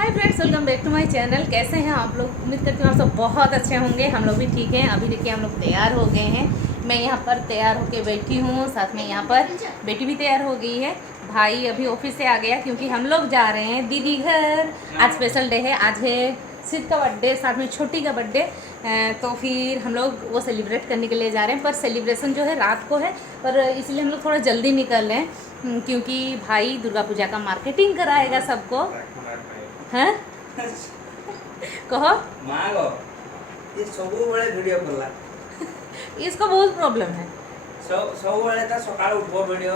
Hi friends, welcome back to my channel. कैसे हैं आप लोग? उम्मीद करती हूँ आप सब बहुत अच्छे होंगे। हम लोग भी ठीक हैं। अभी देखिए हम लोग तैयार हो गए हैं। मैं यहाँ पर तैयार होके बैठी हूँ, साथ में यहाँ पर बेटी भी तैयार हो गई है। भाई अभी ऑफिस से आ गया क्योंकि हम लोग जा रहे हैं दीदी घर। आज स्पेशल डे है। आज है सिद्ध का बर्थडे, साथ में छोटी का बर्थडे। तो फिर हम लोग वो सेलिब्रेट करने के लिए जा रहे हैं। पर सेलिब्रेशन जो है रात को है, पर इसलिए हम लोग थोड़ा जल्दी निकल रहे हैं क्योंकि भाई दुर्गा पूजा का मार्केटिंग कराएगा सबको। हैं कहो मागो ये सबु बळे वीडियो करला इसको बहुत प्रॉब्लम है। सब बळे ता सकाळ उठबो वीडियो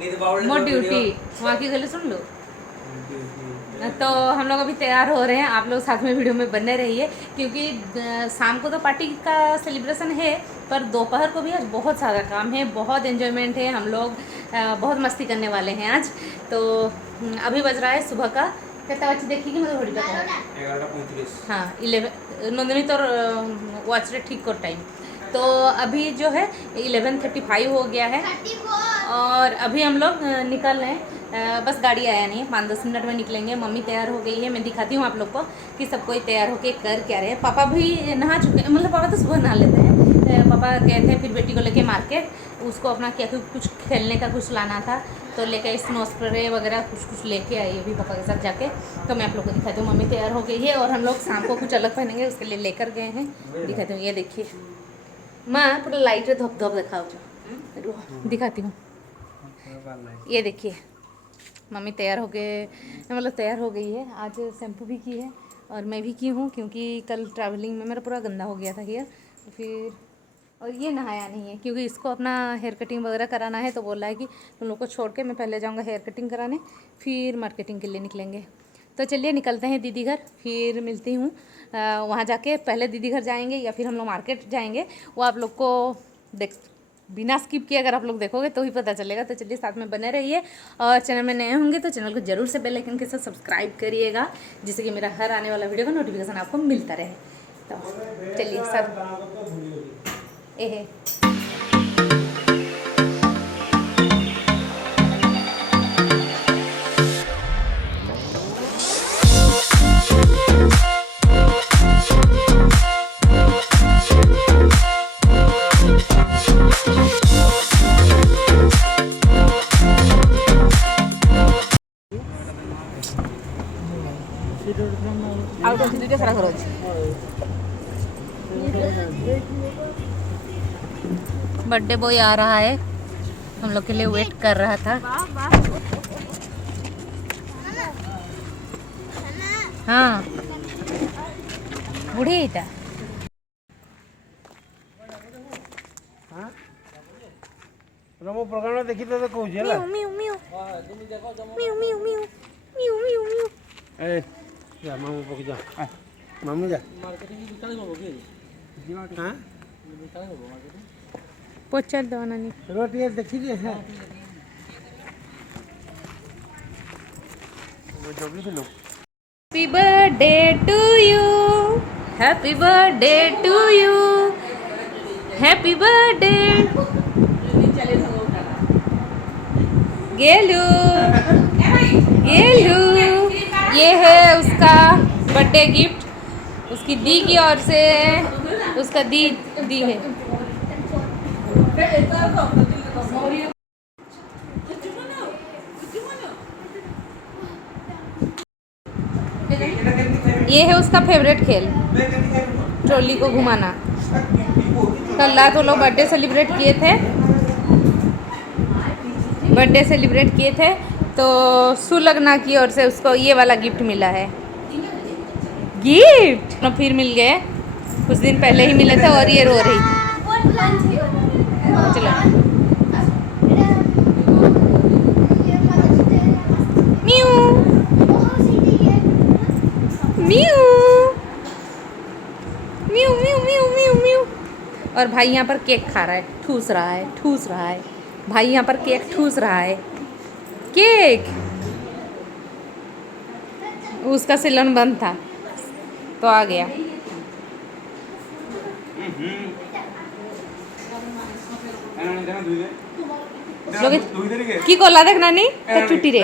नींद बावळे मोर ड्यूटी वहाँ की गली सुन लो। तो हम लोग अभी तैयार हो रहे हैं। आप लोग साथ में वीडियो में बने रहिए क्योंकि शाम को तो पार्टी का सेलिब्रेशन है, पर दोपहर को भी आज बहुत सारा काम है, बहुत एंजॉयमेंट है। हम लोग बहुत मस्ती करने वाले हैं आज। तो अभी बज रहा है सुबह का कितना बजे देखिए कि मुझे घड़ी पता है 11:35। हाँ 11 नंदिनी तो वॉच रे ठीक कर टाइम। तो अभी जो है 11:35 हो गया है और अभी हम लोग निकल रहे हैं। बस गाड़ी आया नहीं है, 5-10 मिनट में निकलेंगे। मम्मी तैयार हो गई है। मैं दिखाती हूँ आप लोग को कि सब कोई तैयार होके कर क्या रहे हैं। पापा भी नहा चुके, मतलब पापा तो सुबह नहा लेते हैं। पापा गए थे फिर बेटी को लेके मार्केट, उसको अपना क्या कुछ खेलने का कुछ लाना था तो लेके स्नो स्प्रे वगैरह कुछ लेके आई अभी पापा के साथ जाके। तो मैं आप लोग को दिखाती हूँ। मम्मी तैयार हो गई है और हम लोग शाम को कुछ अलग पहनेंगे, उसके लिए लेकर गए हैं। दिखाती हूँ, ये देखिए माँ पूरा लाइट धप धप दिखाओ जो दिखाती हूँ। ये देखिए मम्मी तैयार हो गए, मतलब तैयार हो गई है। आज शैम्पू भी की है और मैं भी की हूँ क्योंकि कल ट्रैवलिंग में मेरा पूरा गंदा हो गया था हेयर। तो फिर और ये नहाया नहीं है क्योंकि इसको अपना हेयर कटिंग वगैरह कराना है। तो बोला है कि तुम लोग को छोड़ के मैं पहले जाऊँगा हेयर कटिंग कराने, फिर मार्केटिंग के लिए निकलेंगे। तो चलिए निकलते हैं दीदी घर, फिर मिलती हूँ वहाँ जाके। पहले दीदी घर जाएंगे या फिर हम लोग मार्केट जाएंगे, वो आप लोग को देख बिना स्किप किए अगर आप लोग देखोगे तो ही पता चलेगा। तो चलिए साथ में बने रहिए और चैनल में नए होंगे तो चैनल को जरूर से बेल आइकन के साथ सब्सक्राइब करिएगा, जिससे कि मेरा हर आने वाला वीडियो का नोटिफिकेशन आपको मिलता रहे। तो चलिए सब ए सारा घर बर्थडे बॉय आ रहा है, हम लोग के लिए वेट कर रहा था। हाँ बुढ़ी था। रमो प्रोग्राम देखि तो कहू जेला म्यू म्यू म्यू म्यू म्यू म्यू म्यू म्यू। ए जा मामू पक जा मामू जा मार्केटिंग की काले गो के हां पोचल दो नानी रोटी देखि दे है वो जो भी लो। Happy birthday to you, happy birthday to you, happy birthday Gelu Gelu. ये है उसका बर्थडे गिफ्ट, उसकी दी की ओर से, उसका दी है। ये है उसका फेवरेट खेल, ट्रॉली को घुमाना। कल रात वो लोग बर्थडे सेलिब्रेट किए थे तो सुलग्ना की ओर से उसको ये वाला गिफ्ट मिला है। गिफ्ट तो फिर मिल गए, कुछ दिन पहले ही मिले थे और ये रो रही थी। चलो म्यू म्यू म्यू म्यू म्यू म्यू म्यू। और भाई यहाँ पर केक खा रहा है, ठूस रहा है। भाई यहाँ पर केक ठूस रहा है। केक उसका सिलन बंद था तो आ गया। কি করলা দেখ নানি তা ছুটি রে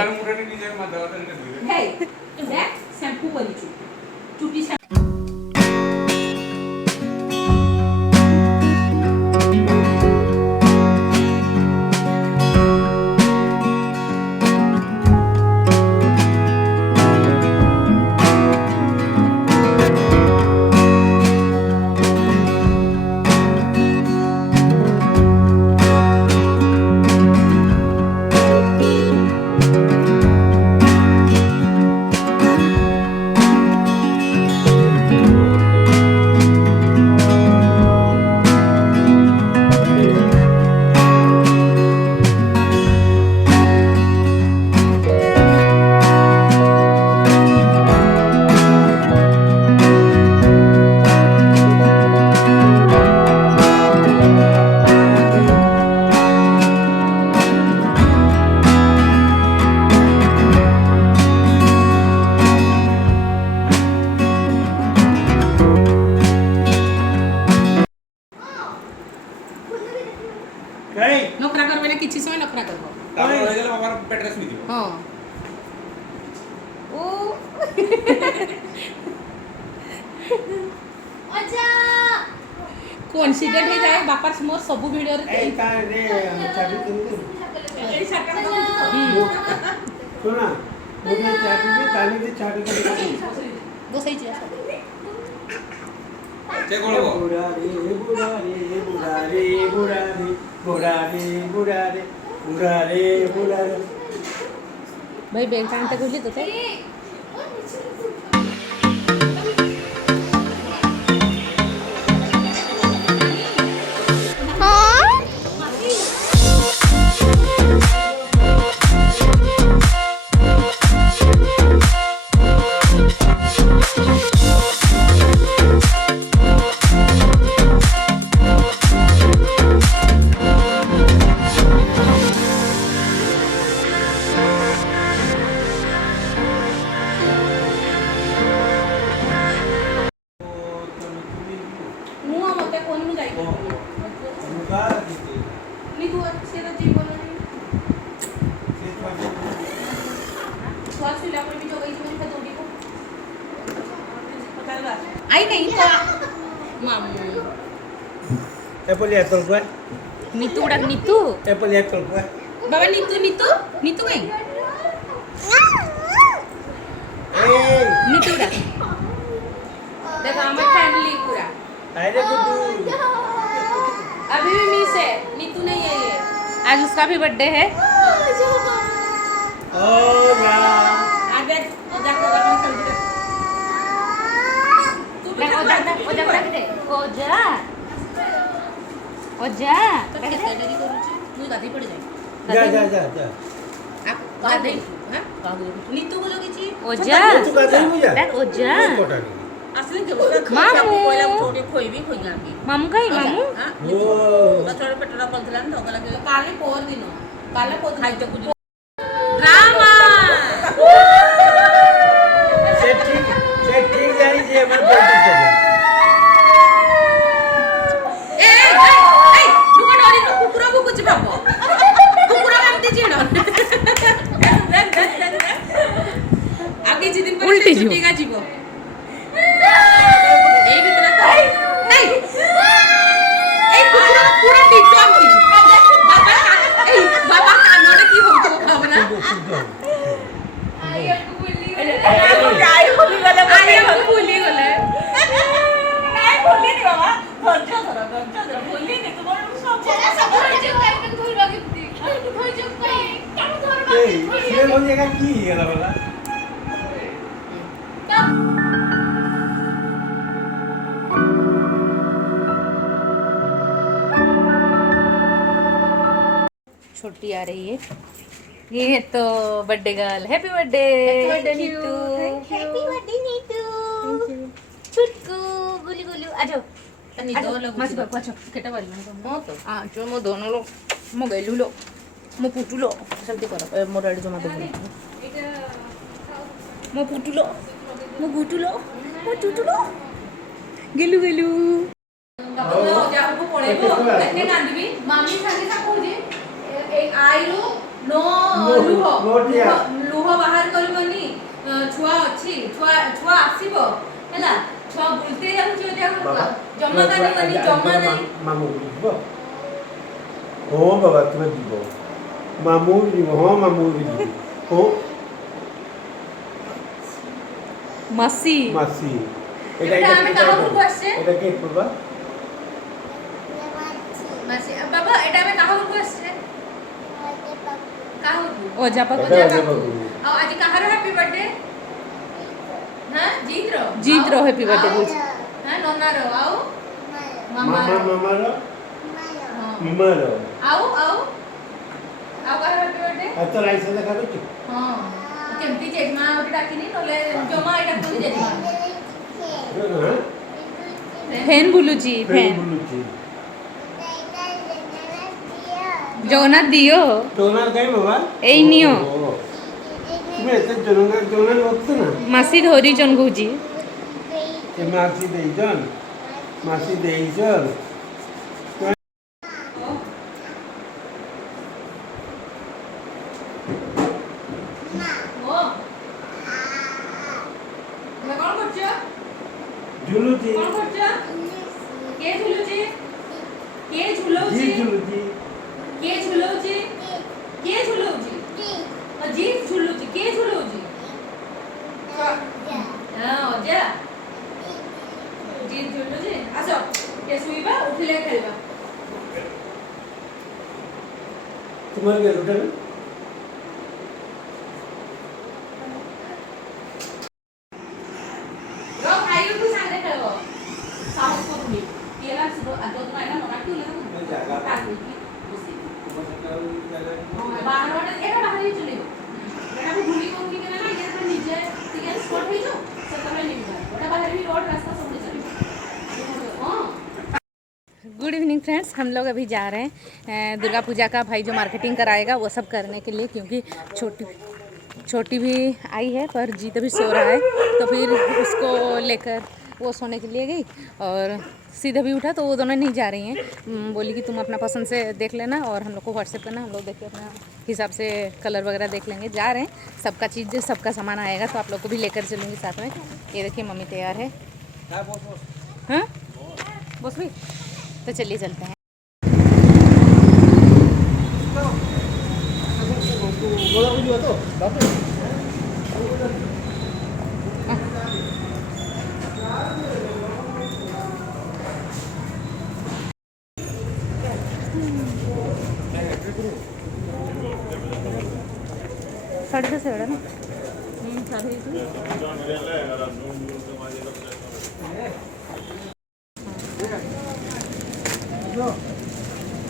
कोइंसिडेंट हे जाए बापर मोर सब वीडियो रे ए का रे चाबी किनते सुना मुझे चाबी भी ताली की चाबी का दो सही चीज चे कोण गो बुढ़ा रे बुढ़ा रे बुढ़ा रे बुढ़ा रे बुढ़ा रे बुढ़ा रे बुढ़ा रे बुढ़ा रे भाई बैंक कांटे खोली तो थे मुआ मते कोन मु जाई मुका दीते नी तू अच्छे रे जीवन से तो स्वास्थ्य लापर भी जो गई जीवन का दौड़ी को पता लगा आई नहीं तो मामू एप्पल एप्पल को नीतू उड़ा नीतू एप्पल एप्पल को बाबा नीतू नीतू नीतू गई ए नीतू उड़ा देखो हमारी फैमिली पूरा अरे गुड्डू अभी भी मिस है नीतू नहीं है ये आज उसका भी बर्थडे है ओ यार आज देख ओ जा तू भी ओ जा देरी करूची तू गाधी पड़ जाए जा गाधी हां नीतू बोलो किची तू का दे मुझे ओजा कोटा नहीं असली के मामू कोइला छोटे खोई भी खोई गांगी मामू कहीं मामू हां ओ बचड़ा पेटरा पलथला न धोका लगे काले पोर दिनो काले पोर खाई तो कुछ ड्रामा से ठीक जाई जे हमर बेटी चले ए दुका डोरी नो कुकुरा को कुछ बाबो कुकुरा काम दी जेनो आगे जी दिन पर छुट्टी का जीवो ए भीतर तो ए कुकुरा पूरा टिकटॉक थी बाबा कानोड़े की हो तो भावना आई आपको भूली गले आई होली वाला आई आपको भूली गले नहीं भूली नहीं बाबा धरजो भूली नहीं तुम्हारे सब चला सब जो करके धुल बाकी धुल जो पे काम धर ए ये हो जाएगा की ये वाला छोटी आ रही है ये तो birthday girl happy birthday Neetu happy birthday Neetu छुटकू गुली गुलू आ जाओ नी दो लोग मासी बाबू अच्छा केटा वाली मो तो हां जो मो दोनों लो मो गैलू लो मो पुटू लो जल्दी करो मो रेडी जमा दो मो पुटू लो मो गुटू लो मो टुटू लो गेलू गेलू जाको पळेबो एते कांदबी मामी सांगे सा कोजे एक आइलो नो लुह बाहर करबनी छुआ अछि छुआ आसीबो हैला छुआ बुलते जाउ जो देखो जमा करबनी जमा नहीं मामू दीबो ओ बाबा तुम्हें दीबो मामू दीबो हां मामू दीबो ओ मासी मासी এটা আমি কাহাকু কোশ্চেন এটা কে বাবা मासी बाबा এটা আমি কাহাকু কোশ্চेन काहू ओ जापा को এটা जापा বাবू और आज कहारो हैप्पी बर्थडे हां जीत रो हैप्पी बर्थडे बोल हां नोना रो आओ मामा रो मामा रो हां मम्मा रो आओ कहारो हैप्पी बर्थडे आता राइस देखा बेटी हां केमती जेजमा ओटी डाकिनी नले जमा एटा कोनी जेजमा हां फैन बुलुची फैन बुलुची जगन्नाथ दियो टोनर काय बाबा एई नियो तुम्ही एते जोनर बघतो ना मासी धोरी जन गुजी ते मासी देईजन मासी देईजन ओ ঝুলুচি कौन करछ के झुलुची के झुलुची জি ঝুলুচি के झुलुची के झुलुची जी झुलुची के झुलुची हां जा जी झुलुची आसो के सुईबा उठिले खेलबा তোমার কে রুটেল रो खाई तू सांगे खेळबो साहस को तुम्ही तिला सुद्धा आता तू नाही ना मला ठेवलं ना জায়গা टाकू की তোমার জায়গা बाहर वाले एका बाहर ही चले बेटा को ढूंढी कौन की ना ये पर नीचे ठीक है स्पॉट है जो सतमे नहीं हुआ बेटा बाहर भी रोड रास्ता समझ चले हां गुड इवनिंग फ्रेंड्स, हम लोग अभी जा रहे हैं दुर्गा पूजा का भाई जो मार्केटिंग कराएगा वो सब करने के लिए, क्योंकि छोटी भी आई है पर जीत अभी सो रहा है, तो फिर उसको लेकर वो सोने के लिए गई और सीधे भी उठा तो वो दोनों नहीं जा रही हैं। बोली कि तुम अपना पसंद से देख लेना और हम लोग को व्हाट्सएप करना, हम लोग देख के अपना हिसाब से कलर वगैरह देख लेंगे। जा रहे हैं, सबका चीज़ सबका सामान आएगा तो आप लोग को भी लेकर चलूँगी साथ में। ये देखिए मम्मी तैयार है। हाँ बस भी तो चलिए चलते हैं। साढ़े 10 है ना साढ़े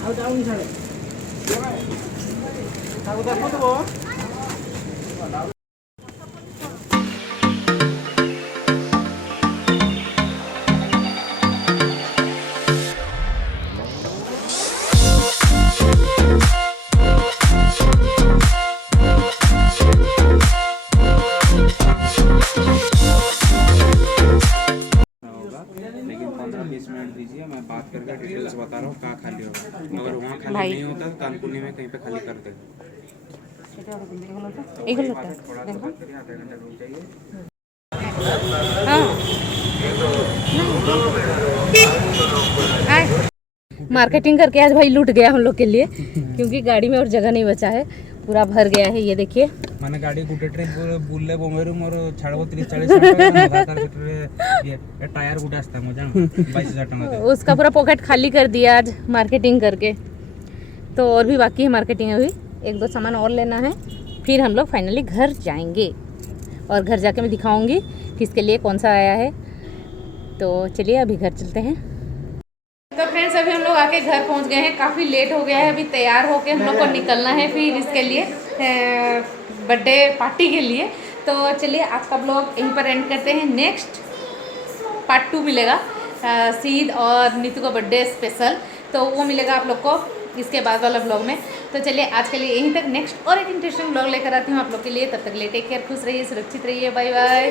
ଆଉ ଯାଉନି ସାଡେ ତାକୁ ଦେଖୁଥିବ लेकिन 15-20 मिनट दीजिए, मैं बात करके डिटेल्स बता रहा हूँ कहाँ खाली होगा। अगर वहाँ खाली भाई। नहीं होता तो कानपुनी में कहीं पे खाली कर देंगे। एगो थोड़ा लोटा सा बात करिए, आधा घंटा रुक जाइए। मार्केटिंग करके आज भाई लूट गया हम लोग के लिए, क्योंकि गाड़ी में और जगह नहीं बचा है, पूरा भर गया है। ये देखिए मैंने गाड़ी गुटे ट्रिप बुल्ले बोमेरु मोर छाड़बो 30-40 टका ये टायर गुटे आस्ता मो जान 22,000 टका उसका पूरा पॉकेट खाली कर दिया आज मार्केटिंग करके। तो और भी बाकी है मार्केटिंग, अभी 1-2 सामान और लेना है, फिर हम लोग फाइनली घर जाएंगे और घर जाके मैं दिखाऊंगी किसके लिए कौन सा आया है। तो चलिए अभी घर चलते हैं। तो फ्रेंड्स अभी हम लोग आके घर पहुंच गए हैं, काफ़ी लेट हो गया है, अभी तैयार होके हम लोग को निकलना है फिर इसके लिए बर्थडे पार्टी के लिए। तो चलिए आज का ब्लॉग यहीं पर एंड करते हैं। नेक्स्ट पार्ट 2 मिलेगा सीद और नीतू का बर्थडे स्पेशल, तो वो मिलेगा आप लोग को इसके बाद वाला ब्लॉग में। तो चलिए आज के लिए यहीं तक, नेक्स्ट और एक इंटरेस्टिंग ब्लॉग लेकर आती हूँ आप लोग के लिए। तब तक के लिए टेक केयर, खुश रहिए, सुरक्षित रहिए, बाय बाय।